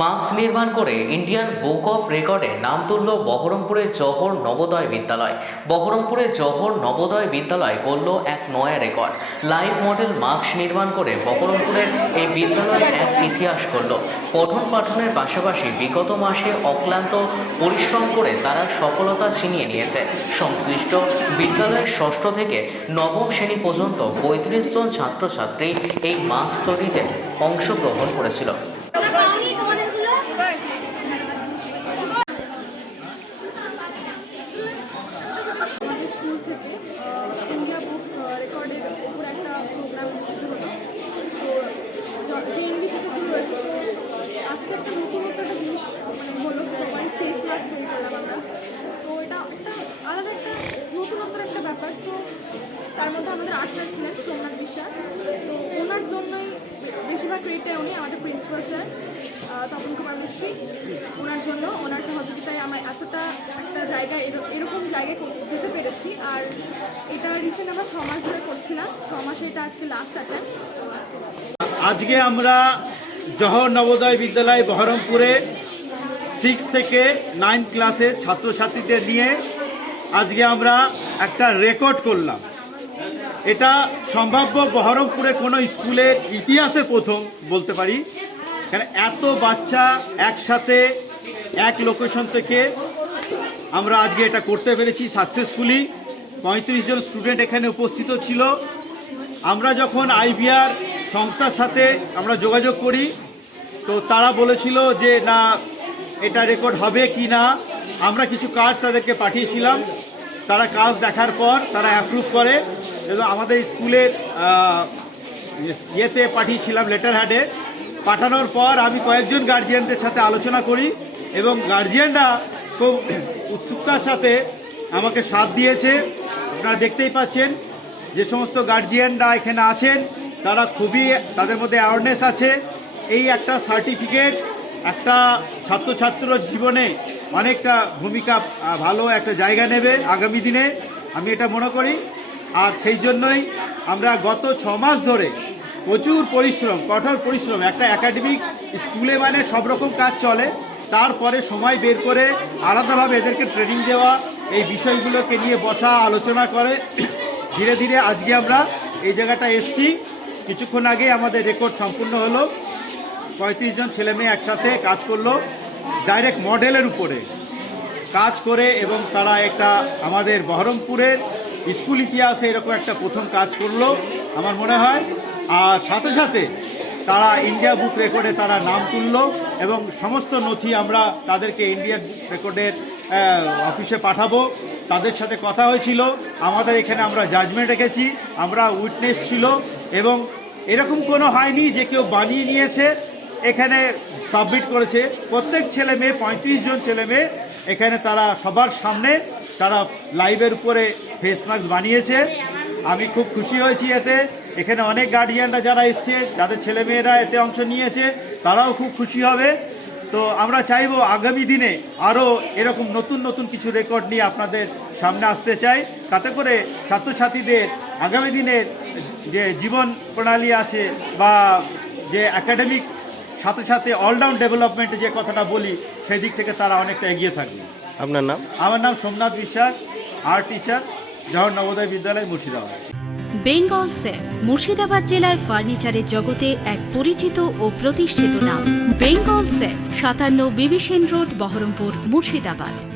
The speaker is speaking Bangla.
মাস্ক নির্মাণ করে ইন্ডিয়ান বুক অফ রেকর্ডে নাম তুলল বহরমপুরের জহর নবোদয় বিদ্যালয়। বহরমপুরের জহর নবোদয় বিদ্যালয় করল এক নয়া রেকর্ড। লাইভ মডেল মাস্ক নির্মাণ করে বহরমপুরের এই বিদ্যালয় এক ইতিহাস করল পঠন পাঠনের পাশাপাশি বিগত মাসে অক্লান্ত পরিশ্রম করে তারা সফলতা ছিনিয়ে নিয়েছে। সংশ্লিষ্ট বিদ্যালয়ের ষষ্ঠ থেকে নবম শ্রেণি পর্যন্ত পঁয়ত্রিশ জন ছাত্রছাত্রী এই মাস্ক তৈরিতে অংশগ্রহণ করেছিল আমাদের স্কুল থেকে ইন্ডিয়া বুক রেকর্ডের উপর একটা প্রোগ্রাম শুরু হলো তো জেএনবি থেকে শুরু হয়েছে তো আজকে একটা নতুনত্ব একটা জিনিস মানে হলো সবাই ফেস মাস্ক তৈরি করলাম আমরা তো এটা একটা আলাদা একটা নতুনত্বর একটা ব্যাপার তো তার মধ্যে আমাদের আর্চার ছিলেন সোমনাথ বিশ্বাস। তো ওনার জন্যই বেশিরভাগ ক্রেডিটটা উনি আমাদের প্রিন্সিপাল স্যার তপন কুমার মিস্ত্রি। ওনার জন্য ওনার সহযোগিতায় আমরা এতটা একটা জায়গায় এরকম জায়গায় যেতে পেরেছি। আর এটা রিসেন্ট আমরা ছ মাস ধরে করছিলাম। ছ মাসে এটা আজকে লাস্ট অ্যাটেম্প আজকে আমরা জহর নবোদয় বিদ্যালয় বহরমপুরে সিক্স থেকে নাইন ক্লাসের ছাত্রছাত্রীদের নিয়ে আজকে আমরা একটা রেকর্ড করলাম। এটা সম্ভাব্য বহরমপুরে কোনো স্কুলের ইতিহাসে প্রথম বলতে পারি। কারণ এত বাচ্চা একসাথে, এক লোকেশন থেকে আমরা আজকে এটা করতে পেরেছি সাকসেসফুলি পঁয়ত্রিশ জন স্টুডেন্ট এখানে উপস্থিত ছিল। আমরা যখন আইভিআর সংস্থার সাথে আমরা যোগাযোগ করি, তো তারা বলেছিল যে, না, এটা রেকর্ড হবে কি না? আমরা কিছু কাজ তাদেরকে পাঠিয়েছিলাম। তারা কাজ দেখার পর তারা অ্যাপ্রুভ করে। এবং আমাদের স্কুলের ইয়েতে পাঠিয়েছিলাম লেটার হ্যাডে পাঠানোর পর আমি কয়েকজন গার্জিয়ানদের সাথে আলোচনা করি এবং গার্জিয়ানরা খুব উৎসুকতার সাথে আমাকে সাথ দিয়েছে। আপনারা দেখতেই পাচ্ছেন যে সমস্ত গার্জিয়ানরা এখানে আছেন। তারা খুবই, তাদের মধ্যে অ্যাওয়ারনেস আছে। এই একটা সার্টিফিকেট একটা ছাত্রছাত্রর জীবনে অনেকটা ভূমিকা ভালো একটা জায়গা নেবে আগামী দিনে, আমি এটা মনে করি। আর সেই জন্যই আমরা গত ছ মাস ধরে প্রচুর পরিশ্রম, কঠোর পরিশ্রম, একটা একাডেমিক স্কুলে মানে সব রকম কাজ চলে, তারপরে সময় বের করে আলাদাভাবে এদেরকে ট্রেনিং দেওয়া, এই বিষয়গুলোকে নিয়ে বসা, আলোচনা করে। ধীরে ধীরে আজকে আমরা এই জায়গাটা এসছি। কিছুক্ষণ আগে আমাদের রেকর্ড সম্পূর্ণ হলো। পঁয়ত্রিশ জন ছেলে মেয়ে একসাথে কাজ করল। ডাইরেক্ট মডেলের উপরে কাজ করে এবং তারা একটা আমাদের বহরমপুরের স্কুল ইতিহাসে এরকম একটা প্রথম কাজ করল, আমার মনে হয়। আর সাথে সাথে তারা ইন্ডিয়া বুক রেকর্ডে তারা নাম তুললো এবং সমস্ত নথি আমরা তাদেরকে ইন্ডিয়ান বুক রেকর্ডের অফিসে পাঠাবো। তাদের সাথে কথা হয়েছিল, আমাদের এখানে আমরা জাজমেন্ট রেখেছি, আমরা উইটনেস ছিল এবং এরকম কোনো হয়নি যে কেউ বানিয়ে নিয়েছে। এখানে সাবমিট করেছে। প্রত্যেক ছেলে মেয়ে, পঁয়ত্রিশ জন ছেলে মেয়ে এখানে তারা সবার সামনে তারা লাইভের উপরে ফেস মাস্ক বানিয়েছে। আমি খুব খুশি হয়েছি এতে। এখানে অনেক গার্ডিয়ানরা যারা এসছে, যাদের ছেলেমেয়েরা এতে অংশ নিয়েছে, তারাও খুব খুশি হবে। তো আমরা চাইব আগামী দিনে আরও এরকম নতুন নতুন কিছু রেকর্ড নিয়ে আপনাদের সামনে আসতে চাই। তাতে করে ছাত্রছাত্রীদের আগামী দিনের যে জীবন প্রণালী আছে বা যে একাডেমিক সাথে সাথে অলরাউন্ড ডেভেলপমেন্টে যে কথাটা বলি সেই দিক থেকে তারা অনেকটা এগিয়ে থাকবে। আপনার নাম? আমার নাম সোমনাথ বিশ্বাস আর্ট টিচার জহর নবোদয় বিদ্যালয় মুর্শিদাবাদ। বেঙ্গল সেফ মুর্শিদাবাদ জেলায় ফার্নিচারের জগতে এক পরিচিত ও প্রতিষ্ঠিত নাম। বেঙ্গল সেফ সাতান্ন বিবিসেন রোড বহরমপুর মুর্শিদাবাদ।